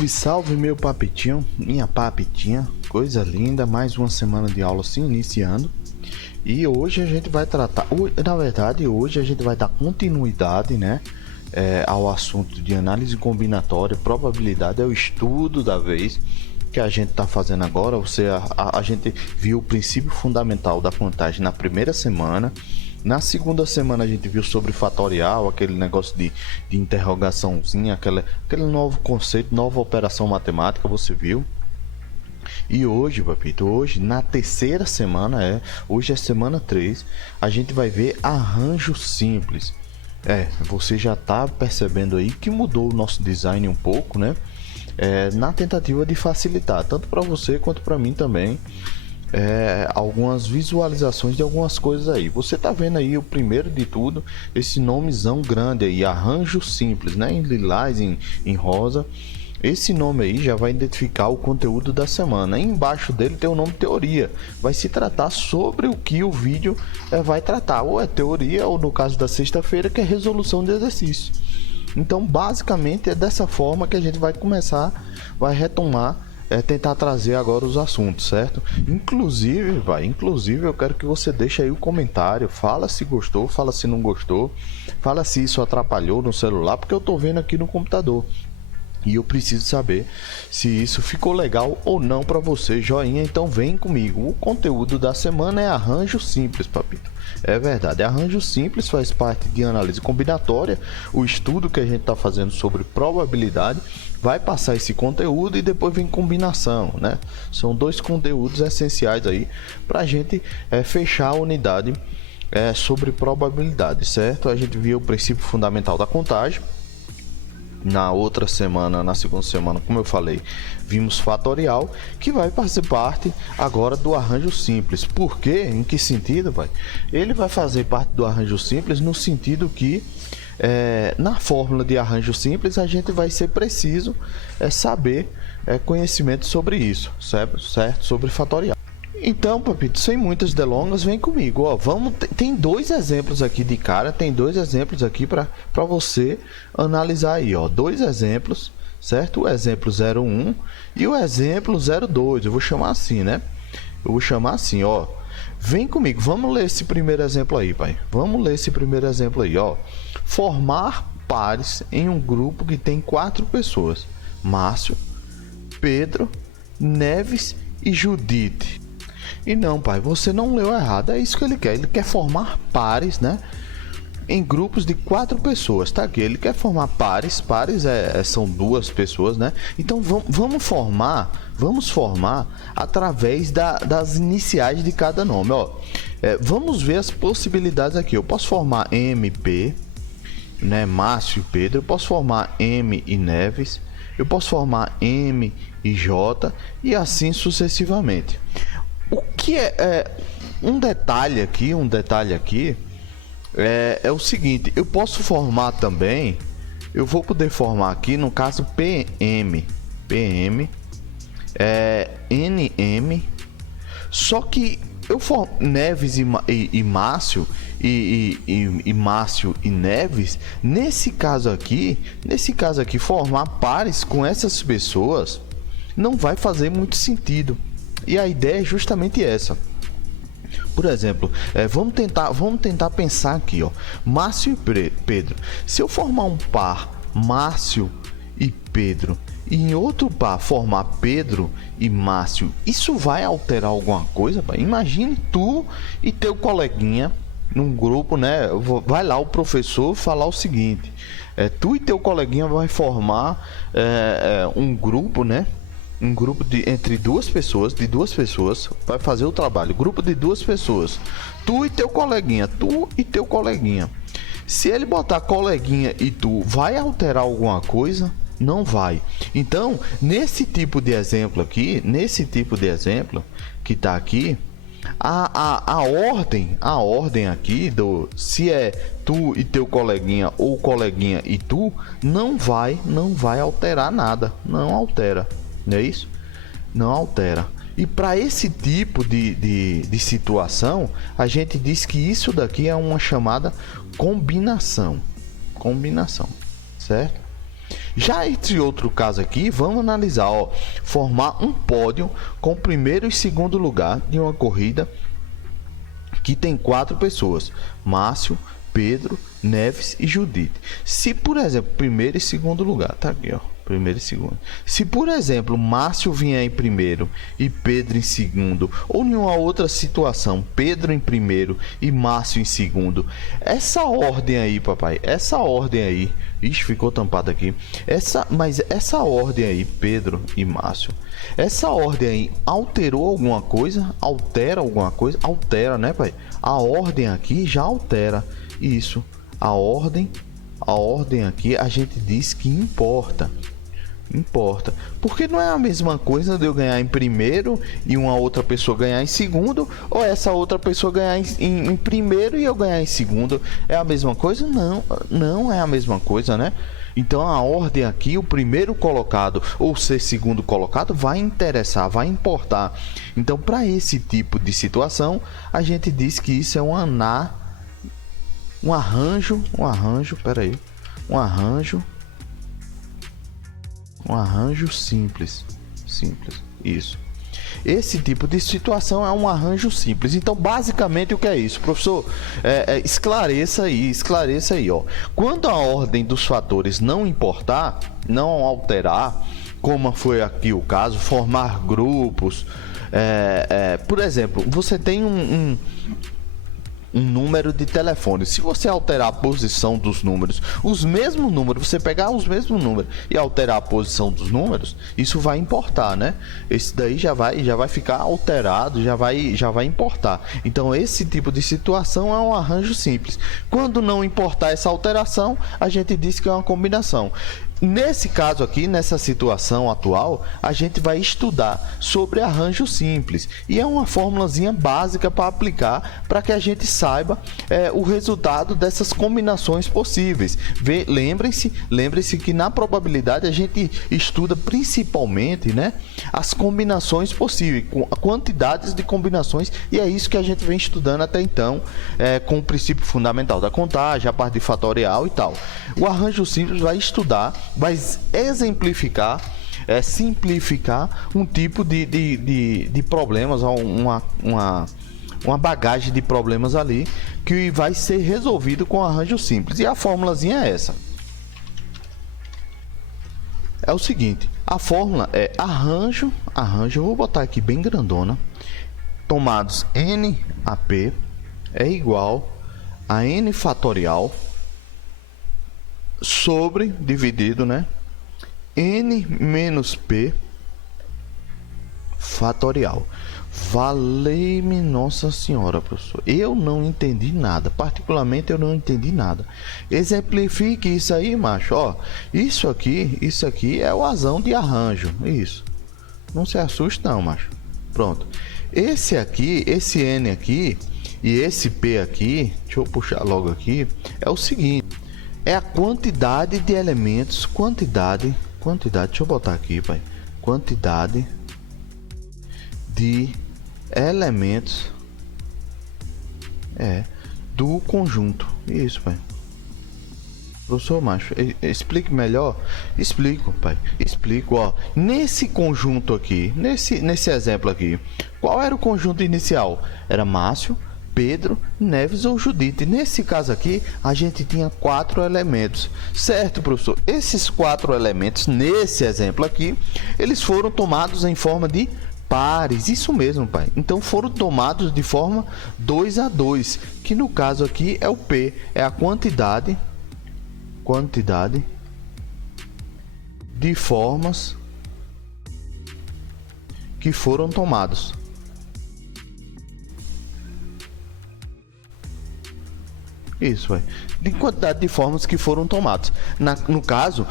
Salve, salve meu papetinho, minha papetinha, coisa linda, mais uma semana de aula se iniciando. E hoje a gente vai tratar, na verdade hoje a gente vai dar continuidade, né, ao assunto de análise combinatória. Probabilidade é o estudo da vez que a gente está fazendo agora. A gente viu o princípio fundamental da contagem na primeira semana. Na segunda semana a gente viu sobre fatorial, aquele negócio de interrogaçãozinha, aquele novo conceito, nova operação matemática, você viu. E hoje, papito, hoje na terceira semana, hoje é semana 3, a gente vai ver arranjo simples. Você já tá percebendo aí que mudou o nosso design um pouco, né? Na tentativa de facilitar, tanto para você quanto para mim também, algumas visualizações de algumas coisas aí. Você tá vendo aí, o primeiro de tudo, esse nomezão grande aí, arranjo simples, né? Em lilás, em rosa. Esse nome aí já vai identificar o conteúdo da semana. Aí embaixo dele tem o nome teoria. Vai se tratar sobre o que o vídeo vai tratar. Ou é teoria, ou no caso da sexta-feira, que é resolução de exercício. Então, basicamente, é dessa forma que a gente vai começar, vai retomar, tentar trazer agora os assuntos, certo? Inclusive eu quero que você deixe aí o comentário. Fala se gostou, fala se não gostou. Fala se isso atrapalhou no celular, porque eu tô vendo aqui no computador. E eu preciso saber se isso ficou legal ou não para você. Joinha, então vem comigo. O conteúdo da semana é arranjo simples, papito. É verdade, arranjo simples faz parte de análise combinatória. O estudo que a gente está fazendo sobre probabilidade vai passar esse conteúdo e depois vem combinação, né? São dois conteúdos essenciais aí para a gente fechar a unidade sobre probabilidade, certo? A gente viu o princípio fundamental da contagem. Na outra semana, na segunda semana, como eu falei, vimos fatorial, que vai fazer parte agora do arranjo simples. Por quê? Em que sentido, vai? Ele vai fazer parte do arranjo simples no sentido que na fórmula de arranjo simples a gente vai ser preciso saber conhecimento sobre isso, certo? Sobre fatorial. Então, papito, sem muitas delongas, vem comigo. Ó, tem dois exemplos aqui de cara, tem dois exemplos aqui para você analisar aí, ó. Dois exemplos, certo? O exemplo 01 e o exemplo 02. Eu vou chamar assim, né? Eu vou chamar assim, ó. Vem comigo, vamos ler esse primeiro exemplo aí, pai. Vamos ler esse primeiro exemplo aí, ó. Formar pares em um grupo que tem 4 pessoas: Márcio, Pedro, Neves e Judite. E não, pai, você não leu errado. É isso que ele quer. Ele quer formar pares, né? Em grupos de 4 pessoas, tá aqui. Ele quer formar pares. Pares são 2 pessoas, né? Então vamos formar através das iniciais de cada nome, ó. Vamos ver as possibilidades aqui. Eu posso formar MP, né? Márcio e Pedro. Eu posso formar M e Neves. Eu posso formar M e J e assim sucessivamente. O que um detalhe aqui é o seguinte: eu posso formar também, eu vou poder formar aqui no caso PM, NM, só que eu formo Neves e Márcio e Márcio e Neves. Nesse caso aqui, formar pares com essas pessoas não vai fazer muito sentido. E a ideia é justamente essa. Por exemplo, vamos tentar pensar aqui, ó. Márcio e Pedro. Se eu formar um par Márcio e Pedro e em outro par formar Pedro e Márcio, isso vai alterar alguma coisa? Pai? Imagine tu e teu coleguinha num grupo, né? Vai lá o professor falar o seguinte: tu e teu coleguinha vai formar um grupo, né? Um grupo entre duas pessoas, vai fazer o trabalho. Grupo de 2 pessoas. Tu e teu coleguinha. Se ele botar coleguinha e tu, vai alterar alguma coisa? Não vai. Então, nesse tipo de exemplo aqui, que tá aqui, a ordem aqui se é tu e teu coleguinha ou coleguinha e tu, não vai alterar nada. Não altera. Não é isso? Não altera. E para esse tipo de situação, a gente diz que isso daqui é uma chamada combinação, certo? Já entre outro caso aqui, vamos analisar, ó, formar um pódio com primeiro e segundo lugar de uma corrida que tem 4 pessoas: Márcio, Pedro, Neves e Judite. Se, por exemplo, primeiro e segundo lugar, tá aqui, ó, primeiro e segundo. Se, por exemplo, Márcio vier em primeiro e Pedro em segundo, ou em uma outra situação, Pedro em primeiro e Márcio em segundo, essa ordem aí, papai, essa ordem aí, ixi, ficou tampado aqui. Mas essa ordem aí, Pedro e Márcio, essa ordem aí alterou alguma coisa? Altera alguma coisa? Altera, né, pai? A ordem aqui já altera. Isso, a ordem aqui a gente diz que importa. Porque não é a mesma coisa de eu ganhar em primeiro e uma outra pessoa ganhar em segundo, ou essa outra pessoa ganhar em primeiro e eu ganhar em segundo. É a mesma coisa? Não é a mesma coisa, né? Então a ordem aqui, o primeiro colocado ou ser segundo colocado, vai interessar, vai importar. Então, para esse tipo de situação, a gente diz que isso é um arranjo simples. Isso. Esse tipo de situação é um arranjo simples. Então, basicamente, o que é isso, professor? Esclareça aí, ó. Quando a ordem dos fatores não importar, não alterar, como foi aqui o caso, formar grupos, por exemplo, você tem um número de telefone. Se você alterar a posição dos números, os mesmos números, você pegar os mesmos números e alterar a posição dos números, isso vai importar, né? Esse daí já vai ficar alterado, já vai importar. Então, esse tipo de situação é um arranjo simples. Quando não importar essa alteração, a gente diz que é uma combinação. Nesse caso aqui, nessa situação atual, a gente vai estudar sobre arranjo simples, e é uma formulazinha básica para aplicar, para que a gente saiba o resultado dessas combinações possíveis. Lembrem-se que na probabilidade a gente estuda principalmente, né, as combinações possíveis, quantidades de combinações, e é isso que a gente vem estudando até então, com o princípio fundamental da contagem, a parte de fatorial e tal. O arranjo simples vai exemplificar, simplificar um tipo de problemas, uma bagagem de problemas ali, que vai ser resolvido com arranjo simples. E a formulazinha é essa. É o seguinte, a fórmula é arranjo, eu vou botar aqui bem grandona, tomados NAP é igual a N fatorial sobre, dividido, né, N menos P fatorial. Valei-me Nossa Senhora, professor. Eu não entendi nada. Particularmente, eu não entendi nada. Exemplifique isso aí, macho. Ó, isso aqui é o azão de arranjo. Isso. Não se assuste não, macho. Pronto. Esse aqui, esse N aqui e esse P aqui, deixa eu puxar logo aqui, é o seguinte. É a quantidade de elementos, quantidade, deixa eu botar aqui, pai. Quantidade de elementos do conjunto. Isso, pai. Professor Macho, explique melhor? Explico, pai. Explico, ó. Nesse conjunto aqui, nesse exemplo aqui, qual era o conjunto inicial? Era Márcio, Pedro, Neves ou Judite. Nesse caso aqui, a gente tinha 4 elementos. Certo, professor? Esses 4 elementos, nesse exemplo aqui, eles foram tomados em forma de pares. Isso mesmo, pai. Então, foram tomados de forma 2 a 2, que no caso aqui é o P. É a quantidade de formas que foram tomados. Isso, vai. De quantidade de formas que foram tomadas. No caso,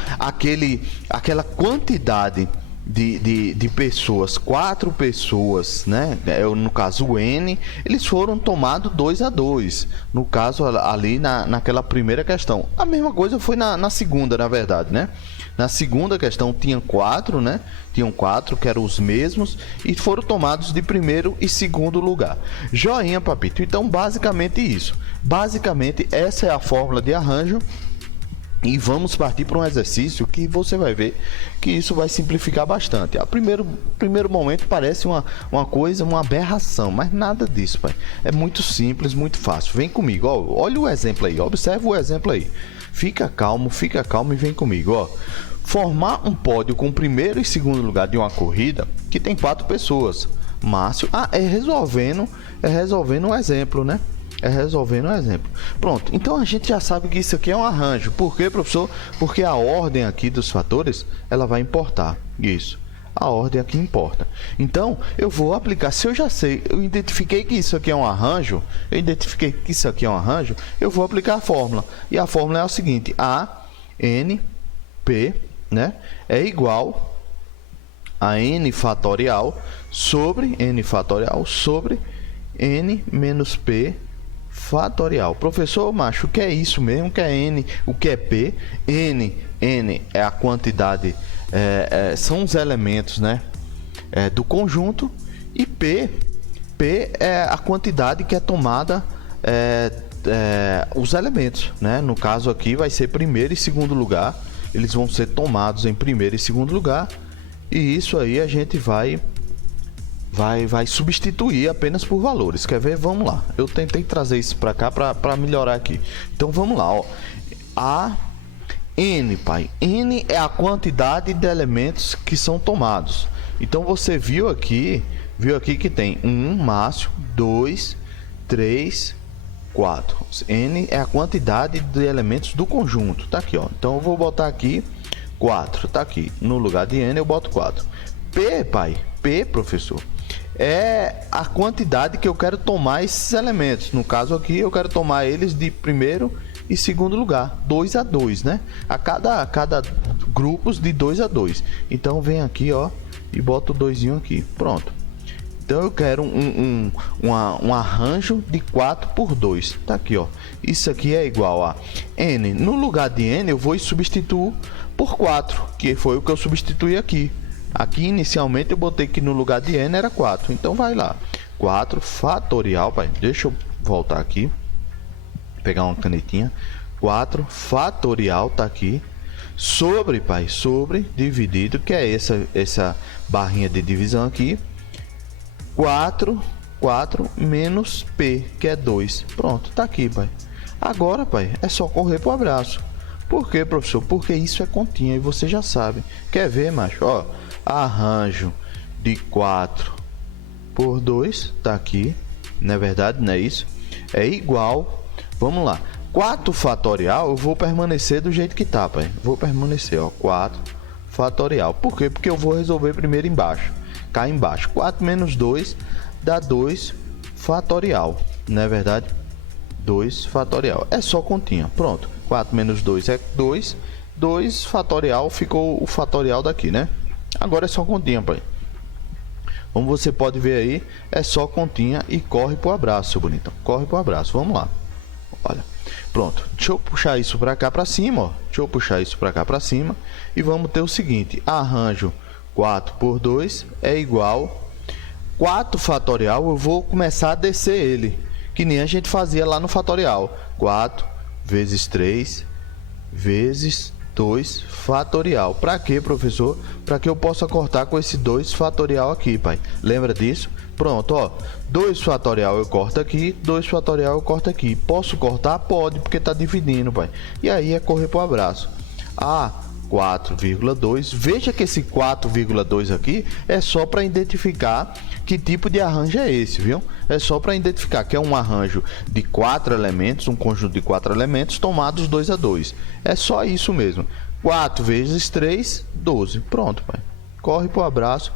aquela quantidade de pessoas, 4 pessoas, né? No caso, o N, eles foram tomados 2 a 2. No caso, ali naquela primeira questão. A mesma coisa foi na segunda, na verdade, né? Na segunda questão tinha 4, né? Tinham 4 que eram os mesmos e foram tomados de primeiro e segundo lugar. Joinha, papito. Então, basicamente isso. Basicamente, essa é a fórmula de arranjo. E vamos partir para um exercício que você vai ver que isso vai simplificar bastante. A primeiro momento parece uma coisa, uma aberração, mas nada disso, pai. É muito simples, muito fácil. Vem comigo, ó. Olha o exemplo aí, observa o exemplo aí. Fica calmo e vem comigo, ó. Formar um pódio com o primeiro e segundo lugar de uma corrida que tem 4 pessoas. Márcio, resolvendo um exemplo, né? Resolvendo um exemplo. Pronto, então a gente já sabe que isso aqui é um arranjo. Por quê, professor? Porque a ordem aqui dos fatores, ela vai importar. Isso. A ordem aqui importa. Então, eu vou aplicar. Se eu já sei, eu identifiquei que isso aqui é um arranjo, eu vou aplicar a fórmula. E a fórmula é o seguinte: A, N, P, né? É igual a N fatorial sobre N menos P fatorial. Professor Macho, o que é isso mesmo? O que é N? O que é P? N é a quantidade, são os elementos, né, do conjunto, e P é a quantidade que é tomada, os elementos, né? No caso aqui vai ser primeiro e segundo lugar, eles vão ser tomados em primeiro e segundo lugar, e isso aí a gente vai substituir apenas por valores. Quer ver? Vamos lá. Eu tentei trazer isso para cá para melhorar aqui. Então vamos lá, ó. A N, pai. N é a quantidade de elementos que são tomados. Então você viu aqui que tem 1, Márcio, 2, 3, 4. N é a quantidade de elementos do conjunto. Tá aqui, ó. Então eu vou botar aqui 4. Tá aqui. No lugar de N eu boto 4. P, pai. P, professor, é a quantidade que eu quero tomar esses elementos. No caso aqui, eu quero tomar eles de primeiro e segundo lugar, 2 a 2, né? A cada grupos de 2 a 2. Então vem aqui, ó, e boto o 2 aqui. Pronto. Então eu quero um arranjo de 4 por 2. Tá aqui, ó. Isso aqui é igual a N. No lugar de N, eu vou substituir por 4, que foi o que eu substituí aqui. Aqui inicialmente eu botei que no lugar de N era 4. Então vai lá. 4 fatorial, pai. Deixa eu voltar aqui. Pegar uma canetinha. 4 fatorial tá aqui. Sobre, pai. Sobre dividido, que é essa barrinha de divisão aqui. 4 menos P, que é 2. Pronto, tá aqui, pai. Agora, pai, é só correr pro abraço. Por quê, professor? Porque isso é continha e você já sabe. Quer ver, macho? Ó, arranjo de 4 por 2, tá aqui. Não é verdade? Não é isso? É igual, vamos lá. 4 fatorial, eu vou permanecer do jeito que tá, pai. Vou permanecer, ó, 4 fatorial. Por quê? Porque eu vou resolver primeiro embaixo. Cá embaixo. 4 menos 2 dá 2 fatorial. Não é verdade? 2 fatorial. É só continha. Pronto. 4 menos 2 é 2. 2 fatorial, ficou o fatorial daqui, né? Agora é só continha, pai. Como você pode ver aí, é só continha e corre pro abraço, seu bonitão. Corre pro abraço. Vamos lá. Olha. Pronto. Deixa eu puxar isso para cá para cima, ó. Deixa eu puxar isso para cá para cima e vamos ter o seguinte: arranjo 4 por 2 é igual 4 fatorial, eu vou começar a descer ele, que nem a gente fazia lá no fatorial. 4 vezes 3 vezes 2 fatorial. Para quê, professor? Para que eu possa cortar com esse 2 fatorial aqui, pai. Lembra disso? Pronto, ó. 2 fatorial eu corto aqui, 2 fatorial eu corto aqui. Posso cortar? Pode, porque tá dividindo, pai. E aí é correr pro abraço. 4,2. Veja que esse 4,2 aqui é só para identificar que tipo de arranjo é esse, viu? É só para identificar que é um arranjo de 4 elementos, um conjunto de 4 elementos tomados 2 a 2. É só isso mesmo. 4 vezes 3, 12. Pronto, pai. Corre pro abraço.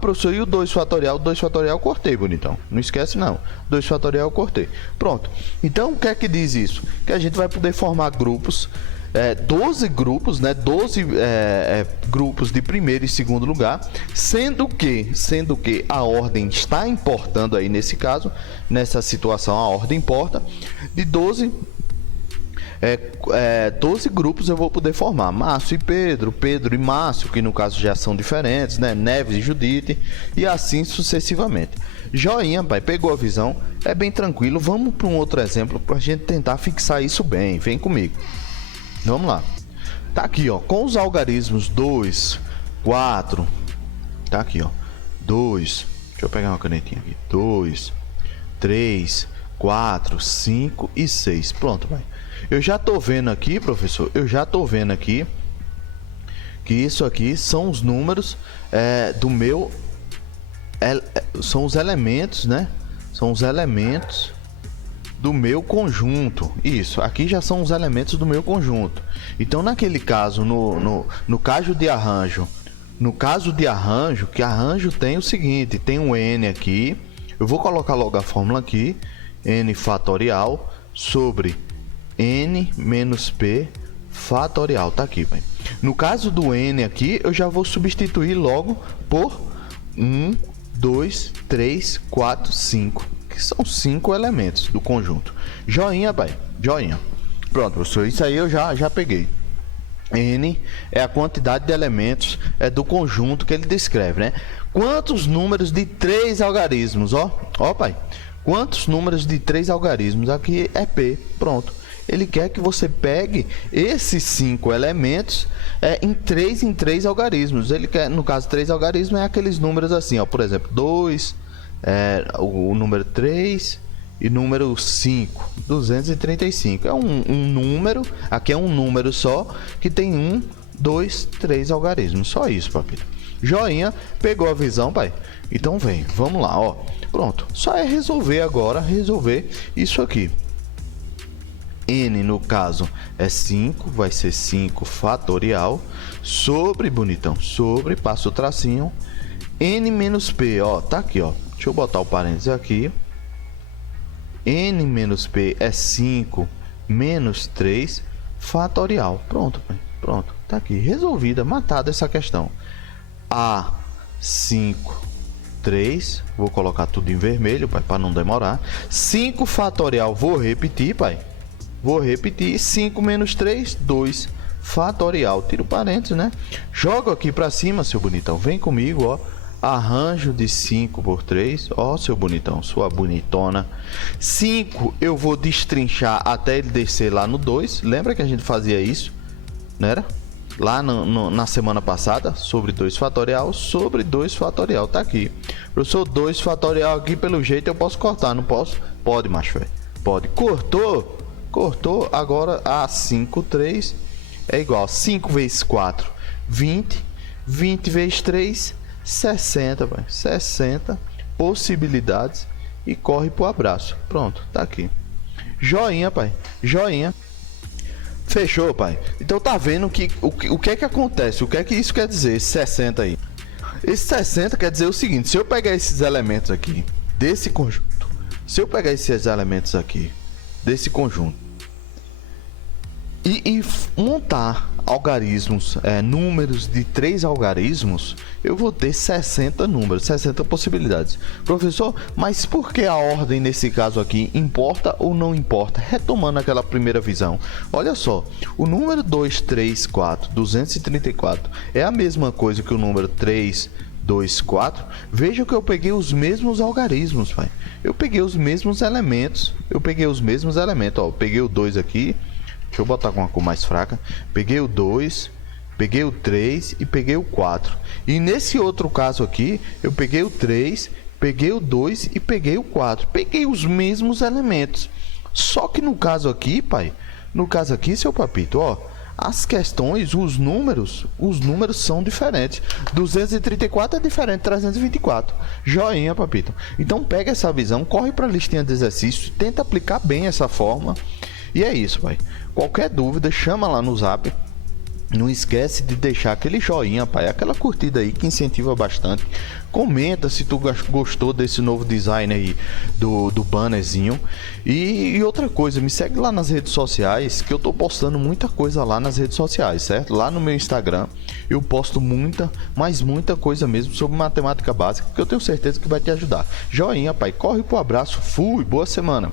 Professor, e o 2 fatorial? O 2 fatorial eu cortei, bonitão. Não esquece, não. 2 fatorial eu cortei. Pronto. Então, o que é que diz isso? Que a gente vai poder formar grupos, 12 grupos, né? 12 grupos de primeiro e segundo lugar, sendo que a ordem está importando aí nesse caso, nessa situação a ordem importa, de 12 grupos eu vou poder formar Márcio e Pedro, Pedro e Márcio, que no caso já são diferentes, né? Neves e Judite, e assim sucessivamente. Joinha, pai, pegou a visão? É bem tranquilo. Vamos para um outro exemplo para a gente tentar fixar isso bem. Vem comigo. Vamos lá. Tá aqui, ó, com os algarismos 2, 4, tá aqui, ó, 2, deixa eu pegar uma canetinha aqui, 2, 3, 4, 5 e 6, pronto, vai. Eu já tô vendo aqui, professor, eu já tô vendo aqui que isso aqui são os números do meu, são os elementos, né? São os elementos do meu conjunto. Isso, aqui já são os elementos do meu conjunto. Então, naquele caso, no caso de arranjo, que arranjo tem o seguinte, tem um n aqui, eu vou colocar logo a fórmula aqui, n fatorial sobre n menos p fatorial, tá aqui, bem. No caso do n aqui, eu já vou substituir logo por 1, 2, 3, 4, 5, que são 5 elementos do conjunto. Joinha, pai, joinha. Pronto, professor, isso aí eu já peguei. N é a quantidade de elementos do conjunto que ele descreve, né? Quantos números de 3 algarismos, ó, pai. Quantos números de 3 algarismos? Aqui é P, pronto. Ele quer que você pegue esses 5 elementos em 3 algarismos. Ele quer, no caso, 3 algarismos é aqueles números assim, ó, por exemplo, 2, o número 3 e número 5, 235. É um número, aqui é um número só, que tem 1, 2, 3 algarismos. Só isso, papito. Joinha, pegou a visão, pai? Então vem, vamos lá, ó. Pronto, só é resolver agora, resolver isso aqui. N, no caso, é 5, vai ser 5 fatorial, sobre, bonitão, sobre, passa o tracinho, N menos P, ó, tá aqui, ó, deixa eu botar o parênteses aqui, N menos P é 5 menos 3 fatorial, pronto, pronto, tá aqui, resolvida, matada essa questão. A, 5, 3, vou colocar tudo em vermelho, pai, para não demorar, 5 fatorial, vou repetir, pai, vou repetir, 5 menos 3, 2 fatorial, tiro parênteses, né? Jogo aqui para cima, seu bonitão, vem comigo, ó, arranjo de 5 por 3, ó, seu bonitão, sua bonitona. 5 eu vou destrinchar até ele descer lá no 2, lembra que a gente fazia isso, não era? Lá na semana passada, sobre 2 fatorial, sobre 2 fatorial, tá aqui. Professor, 2 fatorial aqui, pelo jeito eu posso cortar, não posso? Pode, macho, velho, pode. Cortou, agora a 5, 3 é igual a 5 vezes 4, 20, 20 vezes 3, 60, pai, 60 possibilidades e corre pro abraço. Pronto, tá aqui. Joinha, pai, joinha. Fechou, pai. Então tá vendo que o que é que acontece? O que é que isso quer dizer, esse 60 aí? Esse 60 quer dizer o seguinte, se eu pegar esses elementos aqui desse conjunto, se eu pegar esses elementos aqui desse conjunto e montar algarismos, números de 3 algarismos, eu vou ter 60 números, 60 possibilidades. Professor, mas por que a ordem nesse caso aqui importa ou não importa? Retomando aquela primeira visão, olha só, o número 2, 3, 4, 234 é a mesma coisa que o número 3, 2, 4, veja que eu peguei os mesmos algarismos, pai. Eu peguei os mesmos elementos, ó, eu peguei o 2 aqui, deixa eu botar com uma cor mais fraca, peguei o 2, peguei o 3 e peguei o 4. E nesse outro caso aqui, eu peguei o 3, peguei o 2 e peguei o 4. Peguei os mesmos elementos. Só que no caso aqui, pai, no caso aqui, seu papito, ó, as questões, os números são diferentes. 234 é diferente de 324. Joinha, papito. Então pega essa visão, corre para a listinha de exercícios, tenta aplicar bem essa forma. E é isso, pai. Qualquer dúvida, chama lá no Zap. Não esquece de deixar aquele joinha, pai, aquela curtida aí que incentiva bastante. Comenta se tu gostou desse novo design aí do bannerzinho. E outra coisa, me segue lá nas redes sociais, que eu tô postando muita coisa lá nas redes sociais, certo? Lá no meu Instagram eu posto muita coisa mesmo sobre matemática básica, que eu tenho certeza que vai te ajudar. Joinha, pai, corre pro abraço, fui, boa semana.